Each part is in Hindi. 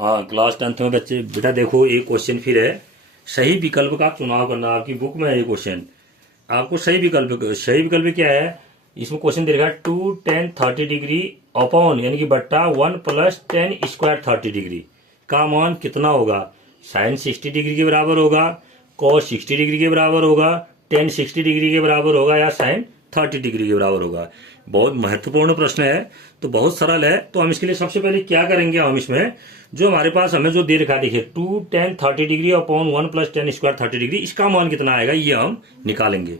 हाँ, क्लास 10th में बच्चे बेटा देखो, एक क्वेश्चन फिर है। सही विकल्प का चुनाव करना, आपकी बुक में है ये क्वेश्चन। आपको सही विकल्प क्या है, इसमें क्वेश्चन दे रखा है 2 10 30 डिग्री अपॉन यानी कि बट्टा 1 प्लस 10 स्क्वायर 30 डिग्री का मान कितना होगा। साइन 60 डिग्री के बराबर होगा, कॉस 60 डिग्री के बराबर होगा, टेन 60 डिग्री के बराबर होगा, या साइन 30 डिग्री के बराबर होगा। बहुत महत्वपूर्ण प्रश्न है, तो बहुत सरल है। तो हम इसके लिए सबसे पहले क्या करेंगे, हम इसमें जो हमारे पास हमें जो दे रखा है, देखिए 2 10 30 degree upon 1 plus 10 square 30 degree, इसका मान कितना आएगा ये हम निकालेंगे।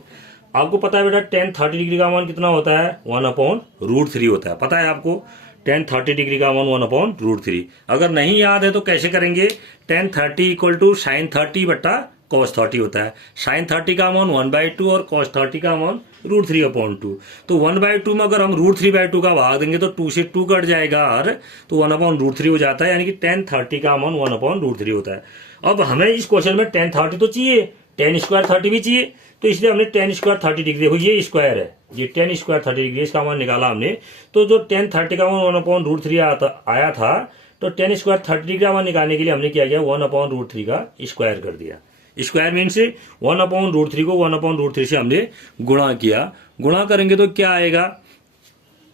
आपको पता है बेटा 10 30 डिग्री का मान कितना होता है, 1 अपॉन रूट 3 होता है। पता है आपको 10 30 डिग्री का मान 1 अपॉन रूट 3। अगर नहीं याद है तो कैसे करेंगे, 10 30 इक्वल टू साइन 30 बट्टा कॉस 30 होता है। साइन 30 का मान 1/2 और कॉस 30 का मान रूट 3 अपॉन 2। तो 1/2 में अगर हम रूट 3/2 का भाग देंगे तो 2 से 2 कट जाएगा, तो 1 अपॉन रूट 3 हो जाता है। यानी कि 10 30 का मान 1 अपॉन रूट 3 होता है। अब हमें इस क्वेश्चन में 10 30 तो चाहिए, 10 स्क्वायर 30 भी चाहिए, तो इसलिए हमने 10 स्क्वायर 30 डिग्री, देखो ये स्क्वायर है, ये 10 स्क्वायर 30 डिग्री, इसका मान निकाला हमने। तो जो 10 30 का मान 1 अपॉन रूट 3 आया था, तो 10 स्क्वायर 30 डिग्री का मान निकालने के लिए हमने क्या किया, 1 अपॉन रूट 3 का स्क्वायर कर दिया। स्क्वायर मीन से 1 अपॉन रूट 3 को 1 अपॉन रूट 3 से हमने गुणा किया। गुणा करेंगे तो क्या आएगा,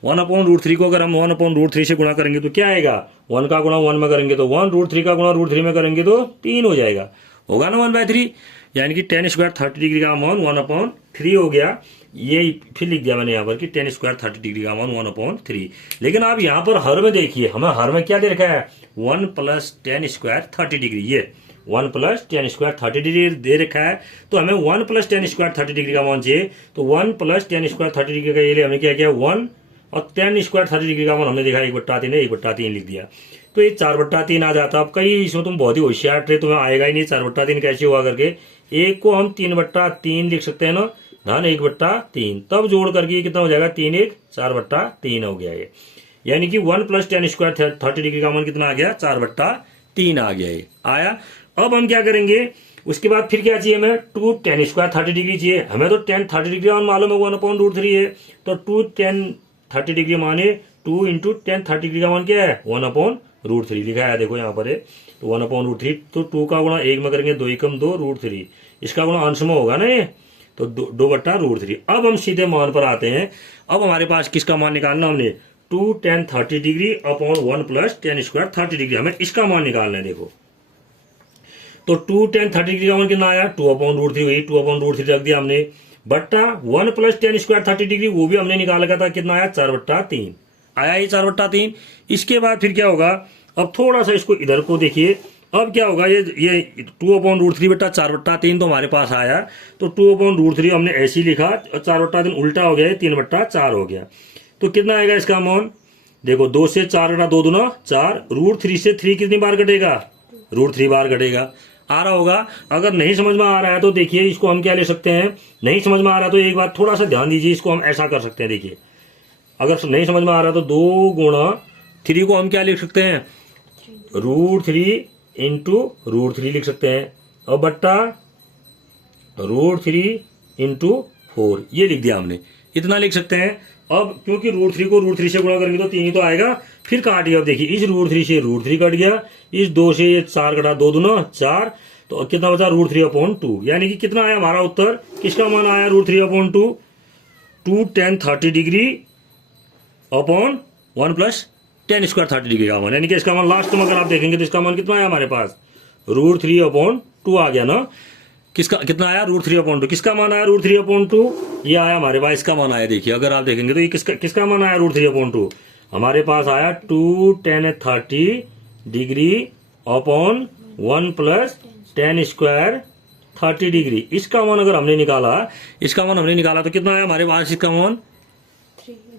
1 अपॉन रूट 3 को अगर हम 1 अपॉन रूट 3 से गुणा करेंगे तो क्या आएगा, 1 का गुणा 1 में करेंगे तो 1, रूट 3 का गुणा रूट 3 में करेंगे तो 3 हो जाएगा, होगा ना 1/3। यानी कि 10 स्क्वायर 30 डिग्री का मान 1 अपॉन 3 हो गया। ये फिर लिख दिया मैंने यहाँ पर कि 10 स्क्वायर 30 डिग्री का मान 1 अपॉन 3। लेकिन आप यहाँ पर हर में देखिए, हमें हर में क्या दे रखा है, 1 प्लस 10 स्क्वायर 30 डिग्री, ये 1 प्लस 10 स्क्वायर 30 डिग्री दे रखा है। तो हमें 1 प्लस 10 स्क्वायर 30 डिग्री का मान चाहिए। तो 1 प्लस 10 स्क्वायर 30 डिग्री का ये लिए हमने क्या किया, 1 और 10 स्क्वायर 30 डिग्री का मान हमने देखा 1/3 है, 1/3 लिख दिया। तो ये 4/3 आ जाता। अब कई इसमें तुम बहुत ही होशियार थे, तुम्हें आएगा ही नहीं 4/3 कैसे हुआ करके। एक को हम 3/3 लिख सकते हैं ना, धन 1/3, तब जोड़ करके कितना हो जाएगा, 3 1 4/3 हो गया ये। यानी कि 1 प्लस 10 स्क्वायर 30 डिग्री का मान कितना आ गया, 4/3 आ गया, ये आया। अब हम क्या करेंगे, उसके बाद फिर क्या चाहिए हमें, 2 10 स्क्वायर 30 डिग्री चाहिए। हमें तो 10 30 डिग्री मान मालूम है 1 अपॉन रूट 3 है, तो 2 10 30 डिग्री माने 2 इंटू 10 30 डिग्री का मान क्या है, 1 अपॉन रूट 3 लिखा है, देखो यहाँ पर है। तो 1 अपॉन रूट 3, तो 2 का गुणा 1 में करेंगे 2 एकम 2 रूट 3, इसका गुणा अंश में होगा ना ये, तो 2/√3। अब हम सीधे मान पर आते हैं। अब हमारे पास किसका मान निकालना, हमने 2 10 30 degree upon 1 plus 10 square 30 degree, हमें इसका मान निकालना है। देखो तो 2 10 30 डिग्री का मान कितना आया, 2 अपॉन रूट 3, वही 2 अपॉन रूट 3 रख दिया हमने, बट्टा 1 प्लस 10 स्क्वायर 30 डिग्री, वो भी हमने निकाला था, कितना आया, 4/3 आया, ये 4/3। इसके बाद फिर क्या होगा, अब थोड़ा सा इसको इधर को देखिए, अब क्या होगा, ये 2 अपॉन रूट 3 बट्टा 4/3 तो हमारे पास आया। तो 2 अपॉन रूट 3 हमने ऐसे ही लिखा, 4/3 उल्टा हो गया, 3/4 हो गया। तो कितना आएगा इसका मान, देखो 2 से 4 घटा 2 दूना 4, रूट 3 से 3 कितनी बार घटेगा, रूट 3 बार घटेगा, आ रहा होगा। अगर नहीं समझ में आ रहा है तो देखिए इसको हम क्या ले सकते हैं, नहीं समझ में आ रहा है तो एक बात थोड़ा सा ध्यान दीजिए, इसको हम ऐसा कर सकते हैं। देखिए अगर नहीं समझ में आ रहा है तो 2 गुणा 3 को हम क्या लिख सकते हैं, रूट 3 इंटू रूट 3 लिख सकते हैं, और बट्टा रूट 3 इंटू 4, ये लिख दिया हमने, इतना लिख सकते हैं। अब क्योंकि रूट 3 को रूट 3 से गुणा करेंगे तो 3 ही तो आएगा, फिर काटिए। अब देखिए इस रूट 3 से रूट 3 कट गया, इस 2 से 4 कटा 2 दूना 4, तो कितना बचा, रूट 3 अपॉन 2। यानी कि कितना आया हमारा उत्तर, किसका मान आया, root 3 upon 2, 2 10 30 degree upon 1 plus 10 square 30 degree का मान। यानी कि इसका मान लास्ट में अगर आप देखेंगे तो इसका मान कितना आया हमारे पास, रूट 3 अपॉन 2 आ गया ना। किसका कितना आया, रूट 3 अपॉन 2, किसका मान आया, रूट 3 अपॉन 2, ये आया हमारे पास, इसका मान आया। देखिए अगर आप देखेंगे तो ये किसका मान आया, रूट 3 अपॉन 2, हमारे पास आया 2 10 30 degree upon 1 plus 10 square 30 degree. इसका मान अगर हमने निकाला, इसका मान हमने निकाला तो कितना आया हमारे पास, इसका मान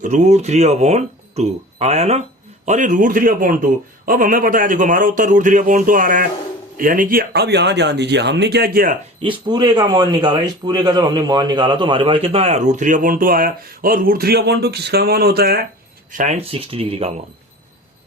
रूट 3 अपॉन 2 आया ना। और ये रूट 3 अपॉन 2, अब हमें पता है, देखो हमारा उत्तर रूट 3 अपॉन 2 आ रहा है। यानी कि अब यहां ध्यान दीजिए, हमने क्या किया, इस पूरे का मान निकाला, इस पूरे का जब हमने मान निकाला तो हमारे पास कितना आया, रूट 3 अपॉन 2 आया। और रूट 3 अपॉन 2 किसका मान होता है, साइन 60 डिग्री का मान।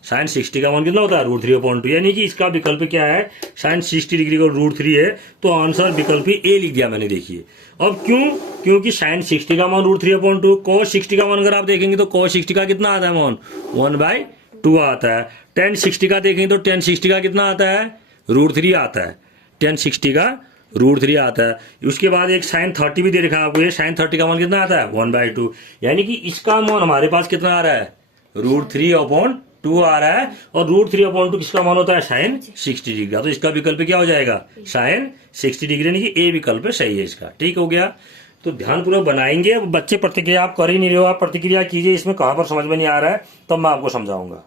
साइन 60 का मान कितना होता है, रूट 3 अपॉन 2। यानी कि इसका विकल्प क्या है, साइन 60 डिग्री का रूट 3 है, तो आंसर विकल्प ए लिख दिया मैंने। देखिए अब क्यों, क्योंकि साइन 60 का मान रूट 3 अपॉन 2, कॉस 60 का मान अगर आप देखेंगे तो कॉस 60 का कितना आता है मान, 1/2। 2 आता है। tan 60 का देखें तो tan 60 का कितना आता है, √3 आता है। tan 60 का √3 आता है। उसके बाद एक sin 30 भी दे रखा है आपको, ये sin 30 का मान कितना आता है 1/2, यानी कि इसका मान हमारे पास कितना आ रहा है √3/2 आ रहा है। और √3/2 किसका मान होता है sin 60 डिग्री का, तो इसका विकल्प क्या हो जाएगा sin 60 डिग्री, यानी कि ए विकल्प सही है इसका। ठीक हो गया, तो ध्यानपूर्वक बनाएंगे। बच्चे प्रतिक्रिया आप कर ही नहीं रहे हो, आप प्रतिक्रिया कीजिए, इसमें कहां पर समझ में नहीं आ रहा है तब मैं आपको समझाऊंगा।